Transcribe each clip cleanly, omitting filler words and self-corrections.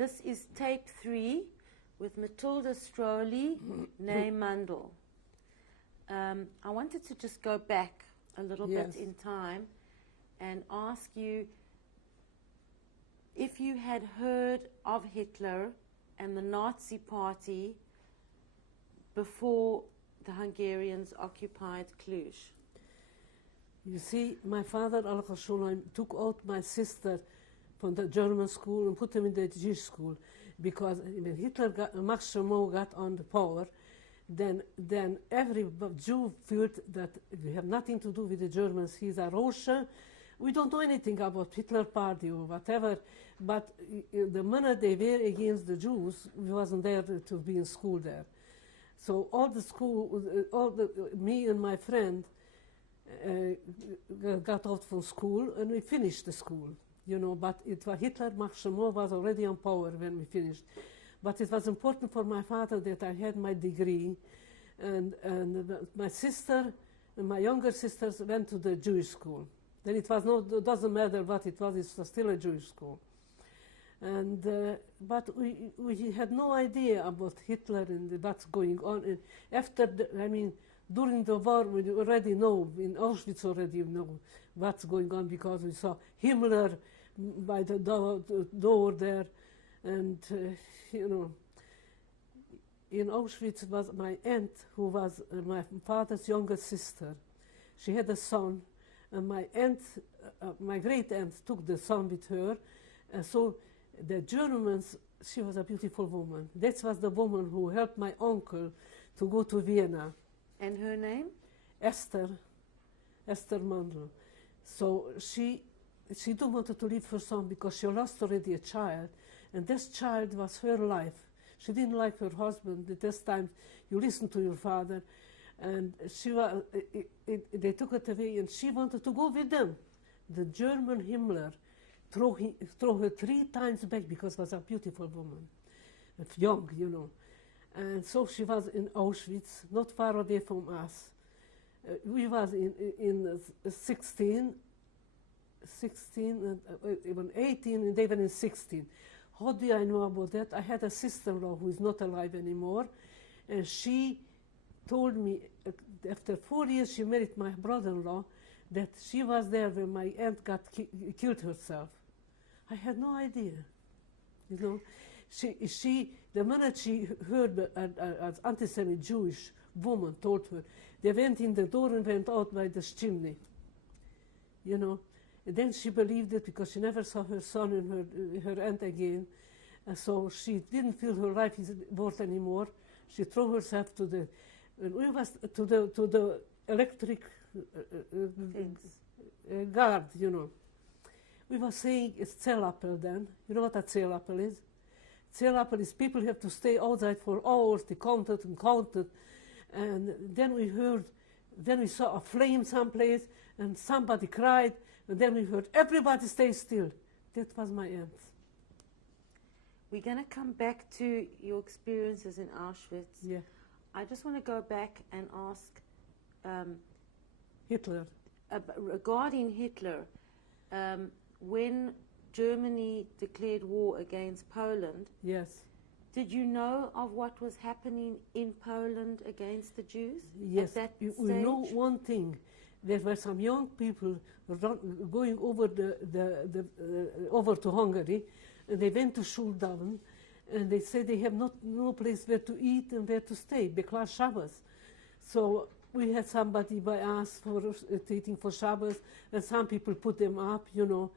This is tape 3 with Mathilda Stroli, née Mandel. I wanted to just go back a little bit in time and ask you if you had heard of Hitler and the Nazi Party before the Hungarians occupied Cluj. You see, my father, took out my sister from the German school and put them in the Jewish school, because when Hitler Max Schirmo got on the power, then every Jew felt that we have nothing to do with the Germans. He's a Russia. We don't know anything about Hitler Party or whatever, but the minute they were against the Jews, we wasn't there to be in school there. So all the school, me and my friend got out from school, and we finished the school, you know, but it was Hitler, Max Schirmo was already on power when we finished. But it was important for my father that I had my degree, and my sister and my younger sisters went to the Jewish school. Then it doesn't matter what it was still a Jewish school. And but we had no idea about Hitler and what's going on. And after during the war, we already know, in Auschwitz already know what's going on, because we saw Himmler by the door there. And, you know, in Auschwitz was my aunt, who was my father's younger sister. She had a son, and my aunt, my great aunt, took the son with her. And so the Germans, she was a beautiful woman. That was the woman who helped my uncle to go to Vienna. And her name? Esther Mandel. So she didn't want to leave her son because she lost already a child, and this child was her life. She didn't like her husband. At this time, you listen to your father, and they took it away, and she wanted to go with them. The German Himmler threw her 3 times back, because she was a beautiful woman, and young, you know. And so she was in Auschwitz, not far away from us. We was in 16, even 18, and they were in 16. How do I know about that? I had a sister-in-law who is not alive anymore, and she told me, after 4 years she married my brother-in-law, that she was there when my aunt killed herself. I had no idea, you know. The minute she heard an anti-Semitic Jewish woman told her, they went in the door and went out by the chimney, you know. And then she believed it, because she never saw her son and her aunt again. And so she didn't feel her life is worth anymore. She threw herself to the electric guard, you know. We were saying it's Zellappel then. You know what a Zellappel is? Zellappel is people have to stay outside for hours. They counted and counted. And then we saw a flame someplace, and somebody cried, and then we heard, everybody stay still. That was my aunt. We're going to come back to your experiences in Auschwitz. Yeah. I just want to go back and ask Hitler. Regarding Hitler, when Germany declared war against Poland, yes, did you know of what was happening in Poland against the Jews? Yes, at that we know one thing. There were some young people going over over to Hungary, and they went to Schuldaven, and they said they have no place where to eat and where to stay, because Shabbos. So we had somebody by us for eating for Shabbos, and some people put them up, you know.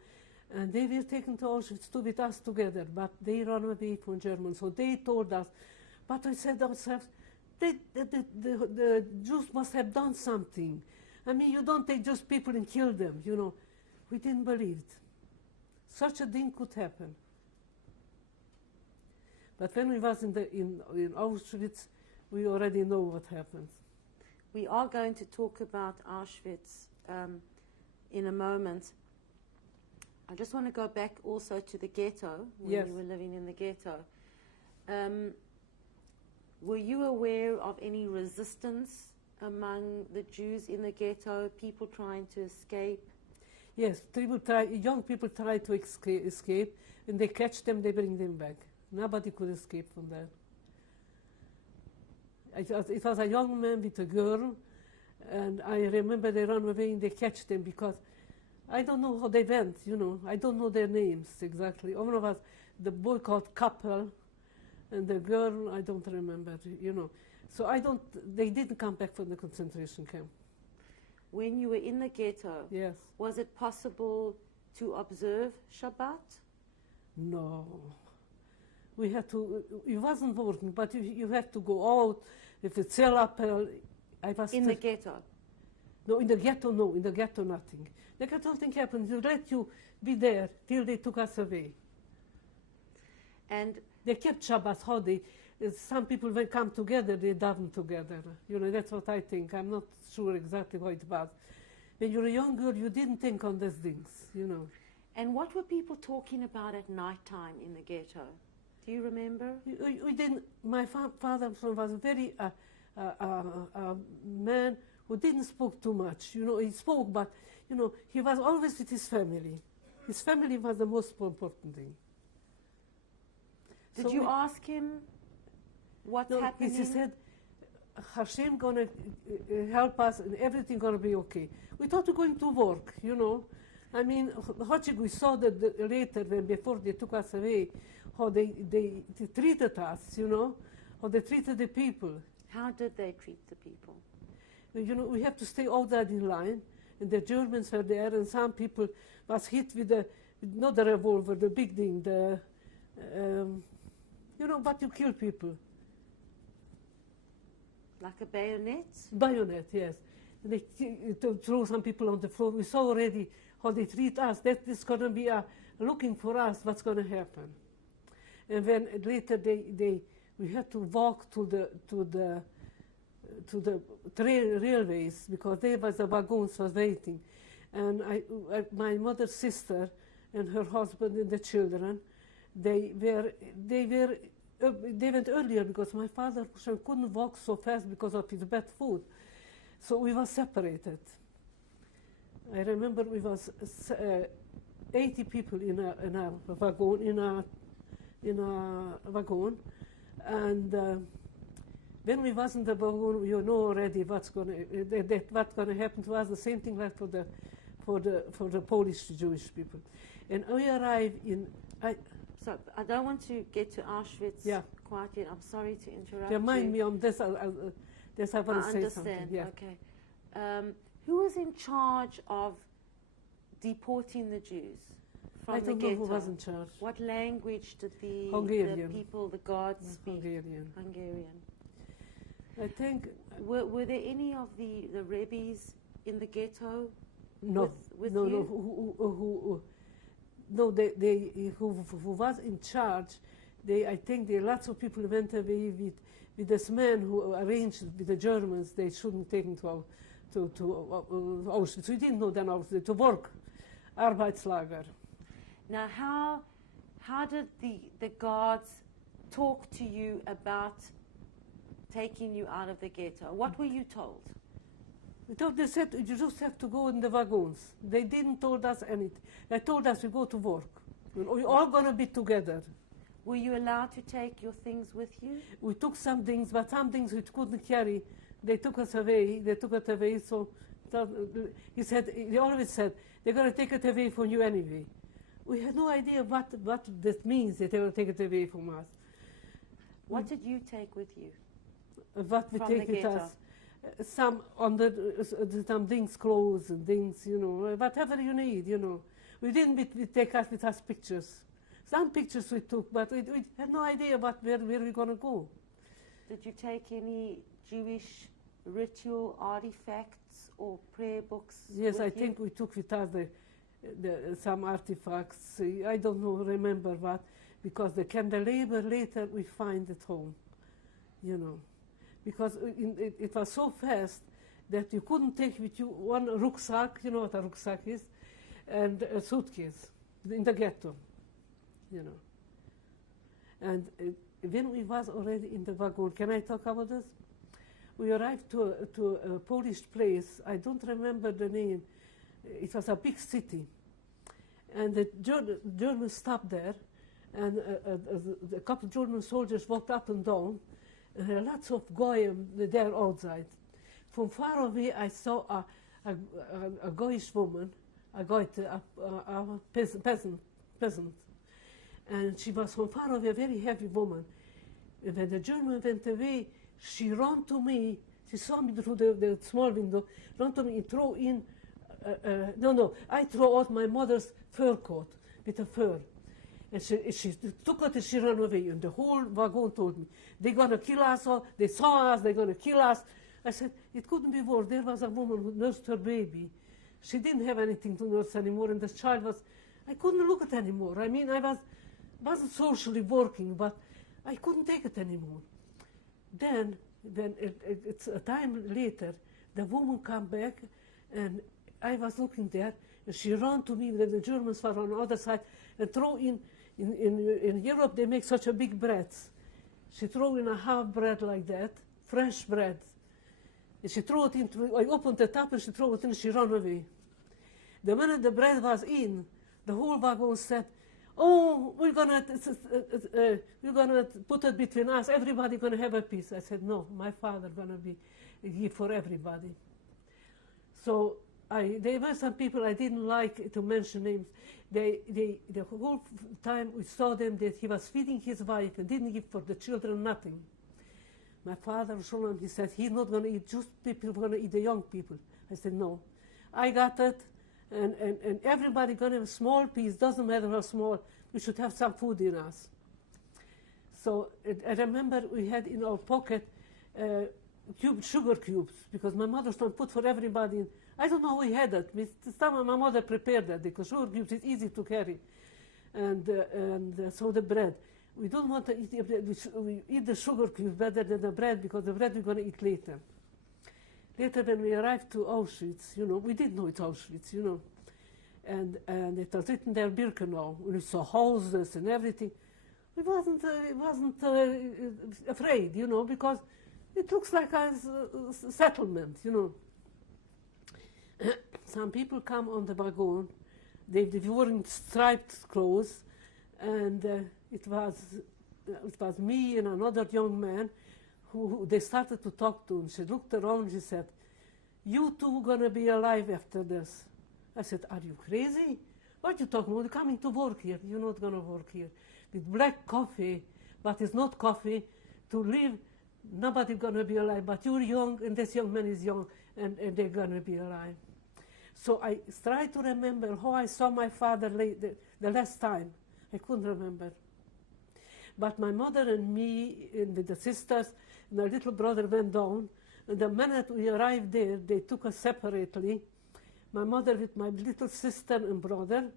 And they were taken to Auschwitz too with us together, but they ran away from Germans. So they told us, but we said ourselves, the Jews must have done something. I mean, you don't take just people and kill them, you know. We didn't believe it. Such a thing could happen. But when we was in Auschwitz, we already know what happened. We are going to talk about Auschwitz in a moment. I just want to go back also to the ghetto, when yes. you were living in the ghetto. Were you aware of any resistance among the Jews in the ghetto, people trying to escape? Yes, young people try to escape, and they catch them, they bring them back. Nobody could escape from there. It was a young man with a girl, and I remember they ran away and they catch them because I don't know how they went, you know. I don't know their names exactly. One was the boy called Couple, and the girl, I don't remember, you know. So they didn't come back from the concentration camp. When you were in the ghetto, yes. Was it possible to observe Shabbat? No. We had to, it wasn't working, but you had to go out. If it's appel, I was in the ghetto? No, in the ghetto, no. In the ghetto, nothing. The ghetto, nothing happened. They let you be there till they took us away. And they kept Shabbat holiday. Some people, when come together, they daven together. You know, that's what I think. I'm not sure exactly how it was. When you're a young girl, you didn't think on these things, you know. And what were people talking about at night time in the ghetto? Do you remember? We didn't. My father was a very man who didn't speak too much. You know, he spoke, but you know, he was always with his family. His family was the most important thing. Did you ask him what's happening? He said, Hashem gonna help us and everything gonna be okay. We thought we were going to work, you know. I mean, we saw that later, before they took us away, how they treated us, you know, how they treated the people. How did they treat the people? You know, we have to stay outside in line, and the Germans were there, and some people was hit with not the revolver, the big thing, you know, but you kill people. Like a bayonet? Bayonet, yes. And they throw some people on the floor. We saw already how they treat us. That is going to be looking for us, what's going to happen. And then later we had to walk to the railways because there was the wagons was waiting. And my mother's sister and her husband and the children, they went earlier because my father couldn't walk so fast because of his bad food. So we were separated. I remember we was 80 people in a wagon, and when we was in the wagon, you know already what's going to happen to us. The same thing like for the Polish Jewish people, and we arrived in. So I don't want to get to Auschwitz quite yet. I'm sorry to interrupt you. Remind me on this. I want to say something. I understand. Yeah. Okay. Who was in charge of deporting the Jews from the ghetto? I don't know who was in charge. What language did the people, the guards speak? Hungarian. I think. Were there any of the rabbis in the ghetto? No. With no. You? No. Who was in charge? I think lots of people went away with this man who arranged with the Germans. They shouldn't take him to Auschwitz. We didn't know then Auschwitz to work, Arbeitslager. Now, how did the guards talk to you about taking you out of the ghetto? What were you told? They said you just have to go in the wagons. They didn't told us anything. They told us we go to work. We're all going to be together. Were you allowed to take your things with you? We took some things, but some things we couldn't carry. They took us away. They took it away. So he always said, they're going to take it away from you anyway. We had no idea what that means, that they will take it away from us. What did you take with you? What we take with us? Some things, clothes and things, you know, whatever you need, you know. We didn't take us with us pictures. Some pictures we took, but we had no idea where we're going to go. Did you take any Jewish ritual artifacts or prayer books? Yes, I think we took with us some artifacts. I don't remember what, because the candelabra later we find at home, you know. Because it was so fast that you couldn't take with you one rucksack, you know what a rucksack is, and a suitcase in the ghetto, you know. And when we was already in the wagon, can I talk about this? We arrived to a Polish place. I don't remember the name. It was a big city. And the Germans stopped there, and a couple of German soldiers walked up and down, and there were lots of goyim there outside. From far away, I saw a Goyish woman, a peasant, and she was from far away a very heavy woman. And when the German went away, she ran to me. She saw me through the small window, ran to me and threw in. I threw out my mother's fur coat with a fur. And she took it and she ran away. And the whole wagon told me, they're going to kill us, or they saw us, they're going to kill us. I said, it couldn't be worse. There was a woman who nursed her baby. She didn't have anything to nurse anymore, and this child was, I couldn't look at it anymore. I mean, I wasn't socially working, but I couldn't take it anymore. Then it's a time later, the woman came back, and I was looking there, and she ran to me when the Germans were on the other side, and threw in Europe they make such a big breads. She threw in a half bread like that, fresh bread. And she threw it into, I opened the top and she threw it in and she ran away. The minute the bread was in, the whole wagon said, oh, we're gonna put it between us, everybody gonna have a piece. I said, no, my father gonna be a gift for everybody. So there were some people I didn't like to mention names. The whole time we saw them that he was feeding his wife and didn't give for the children nothing. My father, Sholem, he said, he's not going to eat just people, going to eat the young people. I said, no. I got it, and everybody going to have a small piece, doesn't matter how small, we should have some food in us. So I remember we had in our pocket sugar cubes, because my mother's son put for everybody in. I don't know how we had it. Some my mother prepared that, because sugar cubes is easy to carry. And so the bread. We don't want to eat we eat the sugar cubes better than the bread, because the bread we're going to eat later. Later, when we arrived to Auschwitz, we didn't know it's Auschwitz, and it was written there Birkenau. We saw houses and everything. We wasn't afraid, because it looks like a settlement, Some people come on the wagon. They were wearing striped clothes, and it was me and another young man who they started to talk to. And she looked around. She said, "You two gonna be alive after this?" I said, "Are you crazy? What are you talking about? You're coming to work here. You're not gonna work here with black coffee, but it's not coffee to live. Nobody's gonna be alive. But you're young, and this young man is young, and they're gonna be alive." So I tried to remember how I saw my father the last time. I couldn't remember. But my mother and me, and the sisters, and our little brother went down. And the minute we arrived there, they took us separately. My mother with my little sister and brother,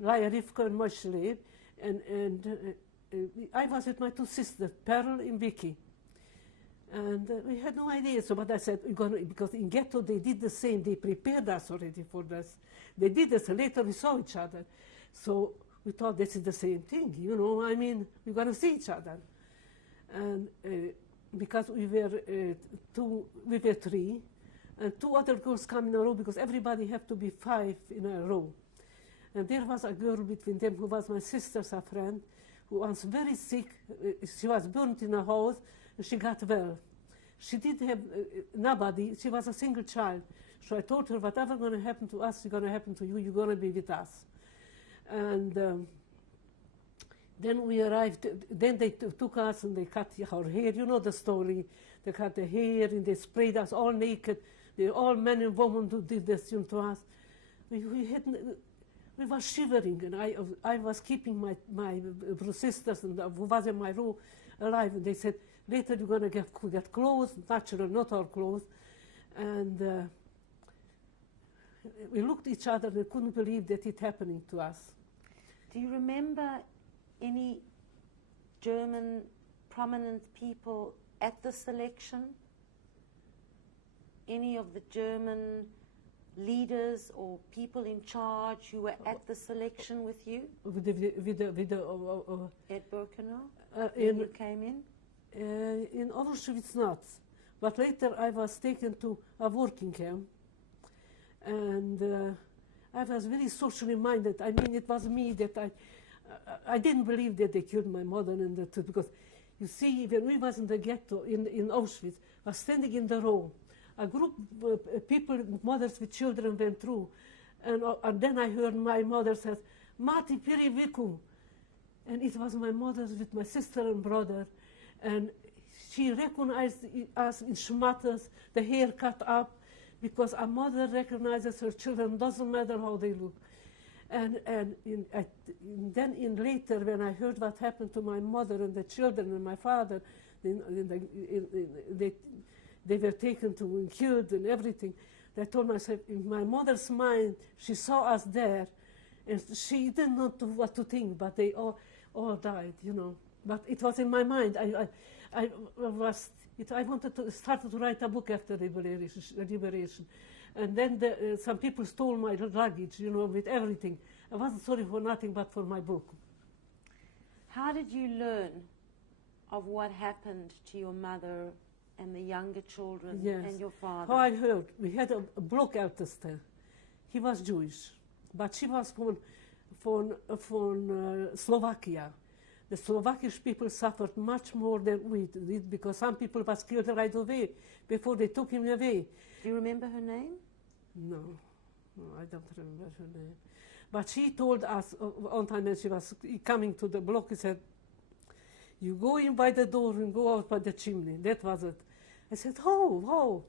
Laya, Rivka, and Moshe, and I was with my two sisters, Pearl and Vicky. And we had no idea. So, but I said, because in ghetto they did the same. They prepared us already for this. They did this, and later we saw each other. So we thought this is the same thing, we're going to see each other. And because we were three, and two other girls come in a row, because everybody had to be 5 in a row. And there was a girl between them who was my sister's friend, who was very sick. She was burnt in a house, and she got well. She didn't have nobody. She was a single child. So I told her, whatever going to happen to us is going to happen to you. You're going to be with us. And then we arrived. Then they took us and they cut our hair. You know the story. They cut the hair and they sprayed us all naked. All men and women who did this to us. We were shivering, and I was keeping my sisters and who was in my room alive. And they said, later you're going to get clothes, natural, not our clothes. And we looked at each other and couldn't believe that it happening to us. Do you remember any German prominent people at the selection? Any of the German leaders or people in charge who were at the selection with you? With the at Birkenau, when you came in? In Auschwitz not, but later I was taken to a working camp, and I was very socially minded. I mean, it was me that I didn't believe that they killed my mother in the two, because you see, when we was in the ghetto in Auschwitz, was standing in the row. A group of people, mothers with children, went through, and then I heard my mother says, "Mati piri viku," and it was my mother with my sister and brother, and she recognized us in schmatters, the hair cut up, because a mother recognizes her children, doesn't matter how they look. And then later, when I heard what happened to my mother and the children and my father, they were taken to and killed and everything. I told myself, in my mother's mind, she saw us there, and she didn't know what to think, but they all died, you know. But it was in my mind. I wanted to start to write a book after liberation. And then some people stole my luggage, you know, with everything. I wasn't sorry for nothing but for my book. How did you learn of what happened to your mother and the younger children and your father? How I heard, we had a block elder. He was Jewish, but she was from Slovakia. The Slovakian people suffered much more than we did, because some people was killed right away before they took him away. Do you remember her name? No, I don't remember her name. But she told us one time when she was coming to the block, she said, "You go in by the door and go out by the chimney." That was it. I said, "Oh."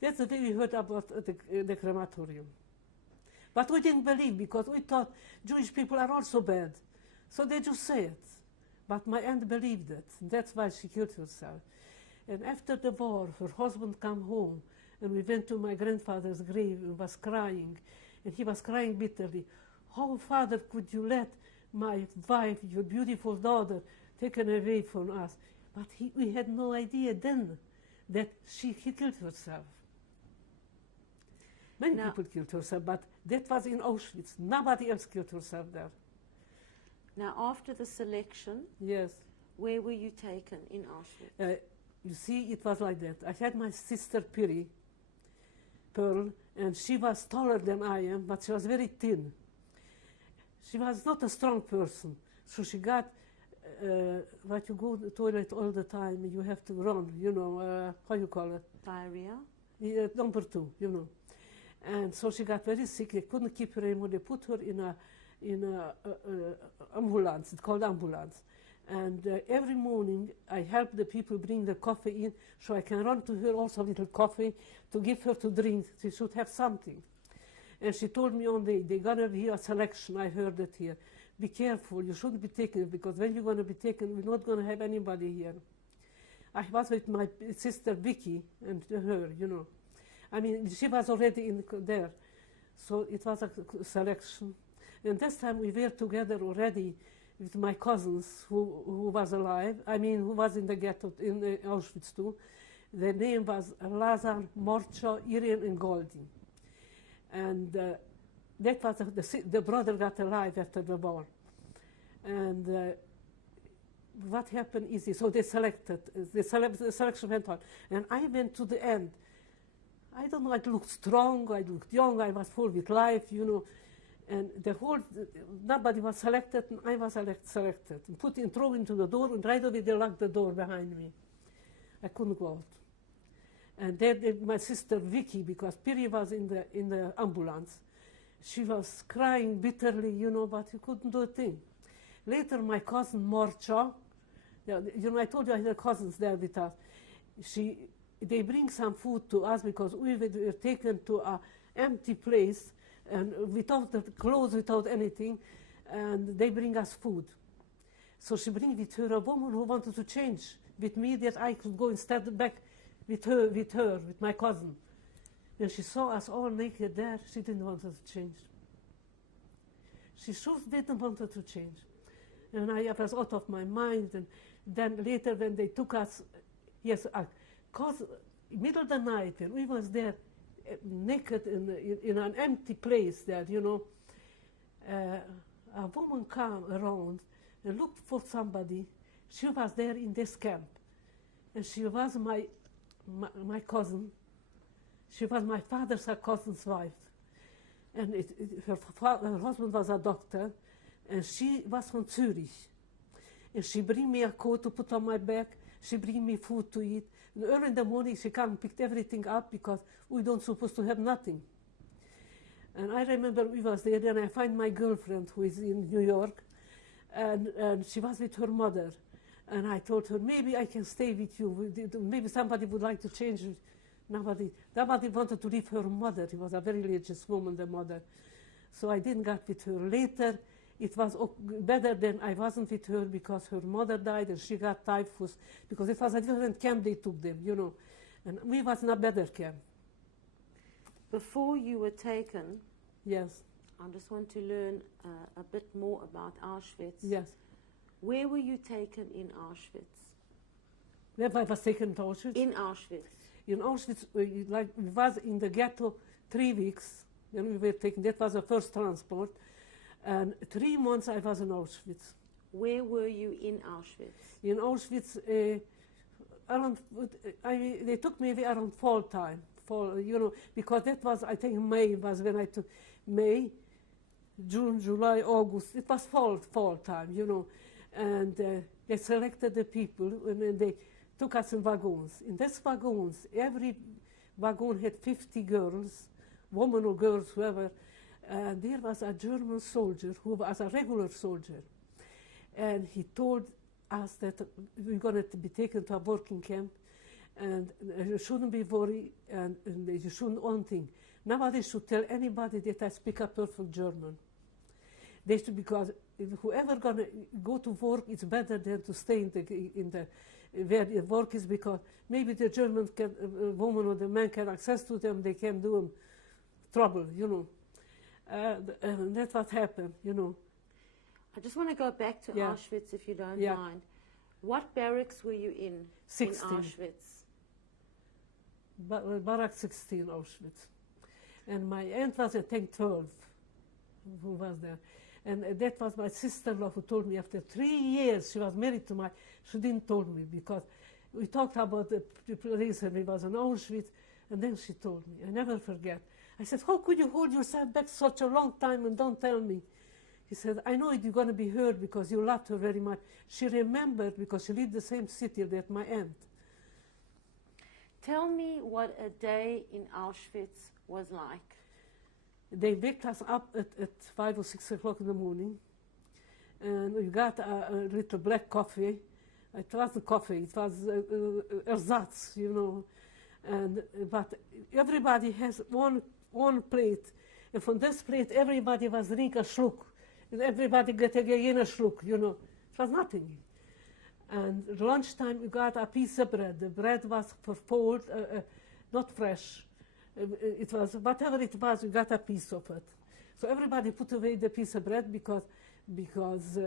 That's the day we heard about the crematorium. But we didn't believe, because we thought Jewish people are also bad. So they just say it. But my aunt believed it. That's why she killed herself. And after the war, her husband came home, and we went to my grandfather's grave and was crying. And he was crying bitterly. "How, Father, could you let my wife, your beautiful daughter, taken away from us?" But we had no idea then that he killed herself. Many people killed herself, but that was in Auschwitz. Nobody else killed herself there. Now, after the selection, yes, where were you taken in Auschwitz? You see, it was like that. I had my sister Pearl, and she was taller than I am, but she was very thin. She was not a strong person, so she got, you go to the toilet all the time, you have to run, you know, how you call it? Diarrhea? Yeah, number 2, you know. And so she got very sick. They couldn't keep her anymore. They put her in a ambulance. It's called ambulance. And every morning I help the people bring the coffee in, so I can run to her also a little coffee to give her to drink. She should have something. And she told me one day, they're going to be a selection. I heard it here. Be careful, you shouldn't be taken, because when you're going to be taken, we're not going to have anybody here. I was with my sister Vicky and her, you know. I mean, she was already there. So it was a selection. And this time we were together already with my cousins who was alive. I mean, who was in the ghetto, in Auschwitz too. Their name was Lazar, Morcho, Irene, and Goldie. And that was the brother got alive after the war. And what happened is, so they selected, the selection went on. And I went to the end. I don't know, I looked strong, I looked young, I was full with life, you know. And nobody was selected, and I was selected. And thrown into the door, and right away they locked the door behind me. I couldn't go out. And then my sister Vicky, because Piri was in the ambulance, she was crying bitterly, you know, but she couldn't do a thing. Later, my cousin Morcho, you know, I told you I had cousins there with us. They bring some food to us, because we were taken to an empty place, and without the clothes, without anything, and they bring us food. So she brings with her a woman who wanted to change with me, that I could go instead back with my cousin. When she saw us all naked there, she didn't want us to change. She sure didn't want us to change. And I was out of my mind. And then later when they took us, because middle of the night, when we was there, naked in an empty place there, you know, a woman came around and looked for somebody. She was there in this camp. And she was my cousin. She was my father's cousin's wife. And her husband was a doctor. and she was from Zurich. And she bring me a coat to put on my back. She bring me food to eat. And early in the morning, she come and picked everything up because we don't supposed to have nothing. And I remember we was there, and I find my girlfriend who is in New York, and she was with her mother. And I told her, maybe I can stay with you. Maybe somebody would like to change. Nobody wanted to leave her mother. She was a very religious woman, the mother. So I didn't get with her. Later, it was better than I wasn't with her because her mother died and she got typhus because it was a different camp they took them, you know. And we was in a better camp. Before you were taken, yes, I just want to learn a bit more about Auschwitz. Yes. Where were you taken in Auschwitz? Where I was taken to Auschwitz? In Auschwitz. In Auschwitz, we was in the ghetto 3 weeks when we were taken. That was the first transport. And 3 months I was in Auschwitz. Where were you in Auschwitz? In Auschwitz, they took me around fall time. Fall, you know, because that was, I think May was when I took May, June, July, August. It was fall time, you know. And they selected the people, and then they took us in wagons. In these wagons, every wagon had 50 girls, women or girls, whoever. There was a German soldier who was a regular soldier. And he told us that we're going to be taken to a working camp, and you shouldn't be worried, and you shouldn't one thing. Nobody should tell anybody that I speak a perfect German. They should, because whoever gonna go to work, it's better than to stay in the where the work is, because maybe the German woman or the man can access to them, they can do them trouble, you know. That's what happened, you know. I just want to go back to Auschwitz, if you don't mind. What barracks were you in 16. In Auschwitz? Barrack 16, Auschwitz. And my aunt was, I think, 12, who was there. And that was my sister-in-law who told me after 3 years she was married to she didn't told me, because we talked about the place and we was in Auschwitz, and then she told me. I never forget. I said, how could you hold yourself back such a long time and don't tell me? He said, I know you're going to be hurt because you loved her very much. She remembered because she lived the same city that my aunt. Tell me what a day in Auschwitz was like. They waked us up at 5 or 6 o'clock in the morning, and we got a little black coffee. It wasn't coffee, it was ersatz, you know. But everybody has one plate, and from this plate everybody was drinking a schluck, and everybody got again a schluck, you know. It was nothing. And at lunchtime we got a piece of bread. The bread was cold, not fresh. It was, whatever it was, we got a piece of it. So everybody put away the piece of bread because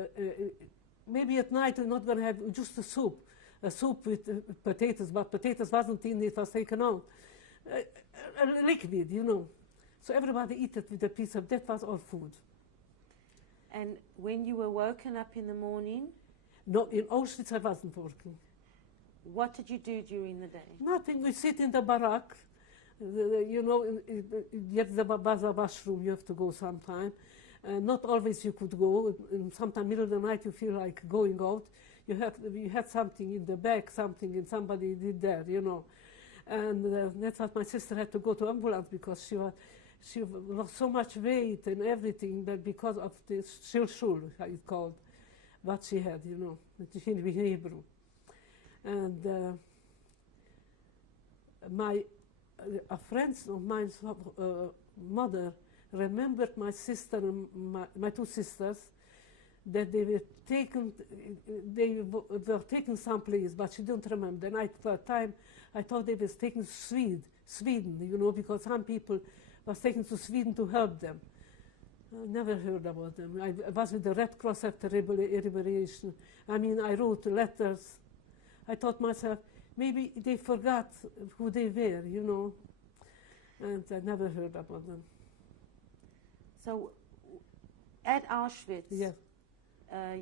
maybe at night we're not going to have just a soup with potatoes, but potatoes wasn't in it, was taken out. A liquid, you know. So everybody eat it with a piece of, that was all food. And when you were woken up in the morning? No, in Auschwitz I wasn't working. What did you do during the day? Nothing, we sit in the barrack. You know, there was a washroom, you have to go sometime. Not always you could go. Sometime middle of the night you feel like going out. You had something in the bag, something, and somebody did there, you know. And that's what my sister had to go to ambulance because she lost so much weight and everything, but because of this shilshul, how it's called, what she had, you know, in Hebrew. And a friend of mine's mother remembered my sister and my two sisters, that they were taken someplace, but she don't remember. And for a time, I thought they were taken to Sweden, you know, because some people was taken to Sweden to help them. I never heard about them. I was with the Red Cross after liberation. I mean, I wrote letters. I thought myself, maybe they forgot who they were, you know, and I never heard about them. So, at Auschwitz, yes.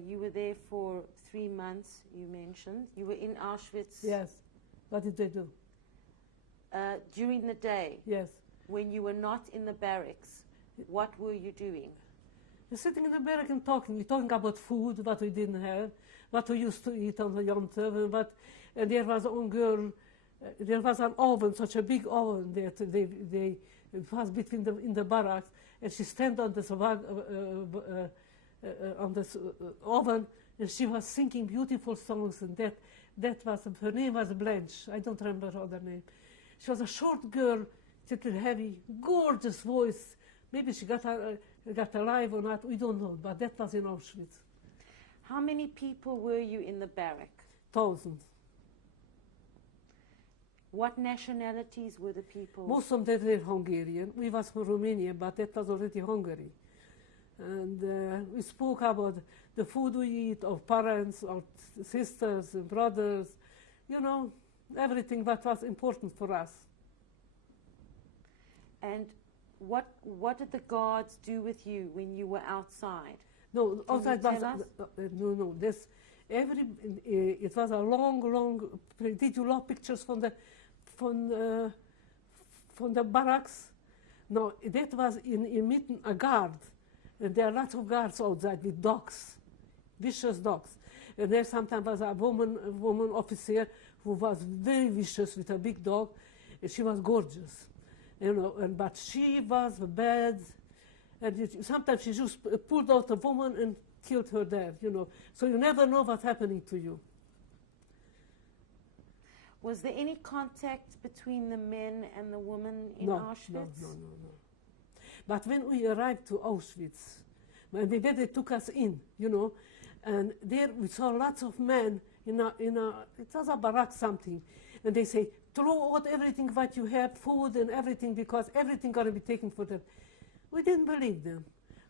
You were there for 3 months, you mentioned. You were in Auschwitz? Yes. What did they do? During the day? Yes. When you were not in the barracks, what were you doing? We're sitting in the barrack and talking. We're talking about food, what we didn't have, what we used to eat on the Yom Tov, and there was one girl, there was an oven, such a big oven that it was between in the barracks, and she stand on this oven, and she was singing beautiful songs, and that was, her name was Blanche. I don't remember her other name. She was a short girl, little heavy, gorgeous voice. Maybe she got alive or not, we don't know, but that was in Auschwitz. How many people were you in the barrack? Thousands. What nationalities were the people? Most of them were Hungarian. We was from Romania, but that was already Hungary. And we spoke about the food we eat, our parents, our sisters, and brothers, you know, everything that was important for us. And what did the guards do with you when you were outside? No, outside was no. This it was a long. Did you love pictures from the barracks? No, that was in Mitten a guard, and there are lots of guards outside with dogs, vicious dogs. And there sometimes was a woman officer who was very vicious with a big dog, and she was gorgeous. You know, but she was bad, and sometimes she just pulled out a woman and killed her there, you know. So you never know what's happening to you. Was there any contact between the men and the women in Auschwitz? No. But when we arrived to Auschwitz, when they took us in, you know, and there we saw lots of men it was a barrack something, and they say, throw out everything what you have, food and everything, because everything going to be taken for them. We didn't believe them.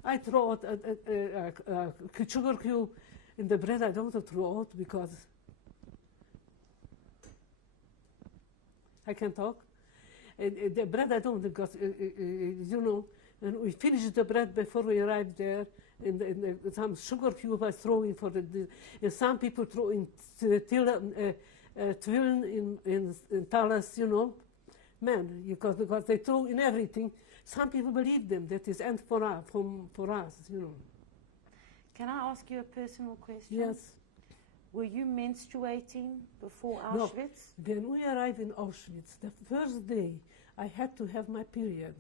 I throw out a sugar cube in the bread. I don't want to throw out because I can't talk. The bread I don't, because, you know, and we finished the bread before we arrived there, and some sugar cube I throw in for and some people throw in twillen in talas, you know, men, because they throw in everything. Some people believe them, that is end for us, you know. Can I ask you a personal question? Yes. Were you menstruating before Auschwitz? No. When we arrived in Auschwitz, the first day, I had to have my period.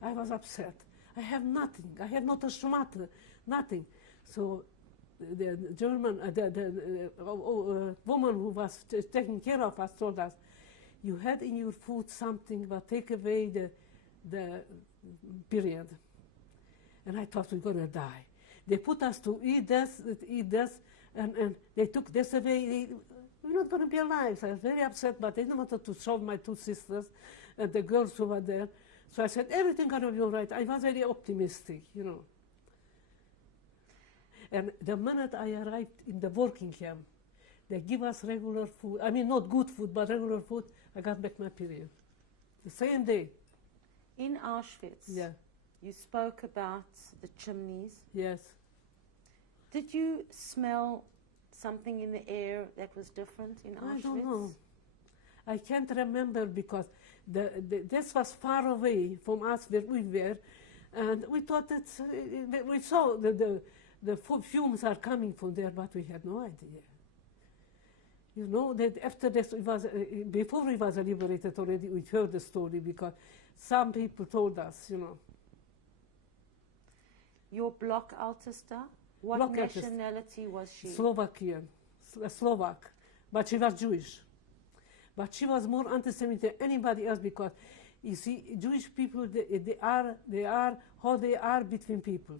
I was upset. I have nothing. I had not a schmatter, nothing. So the German, woman who was taking care of us told us, you had in your food something but take away the period. And I thought we were going to die. They put us to eat this, and they took this away. We're not going to be alive. So I was very upset, but I didn't want to show my two sisters and the girls who were there. So I said, everything's going to be all right. I was very optimistic, you know. And the minute I arrived in the working camp, they give us regular food. I mean, not good food, but regular food. I got back my period. The same day. In Auschwitz, yeah. You spoke about the chimneys. Yes. Did you smell something in the air that was different in Auschwitz? I don't know. I can't remember because this was far away from us where we were, and we thought that we saw the fumes are coming from there, but we had no idea. You know, that after this, it was, before we was liberated already, we heard the story because some people told us, you know. Your block Altista, what nationality was she? Slovakian, Slovak, but she was Jewish. But she was more anti-Semitic than anybody else because, you see, Jewish people, they are how they are between people.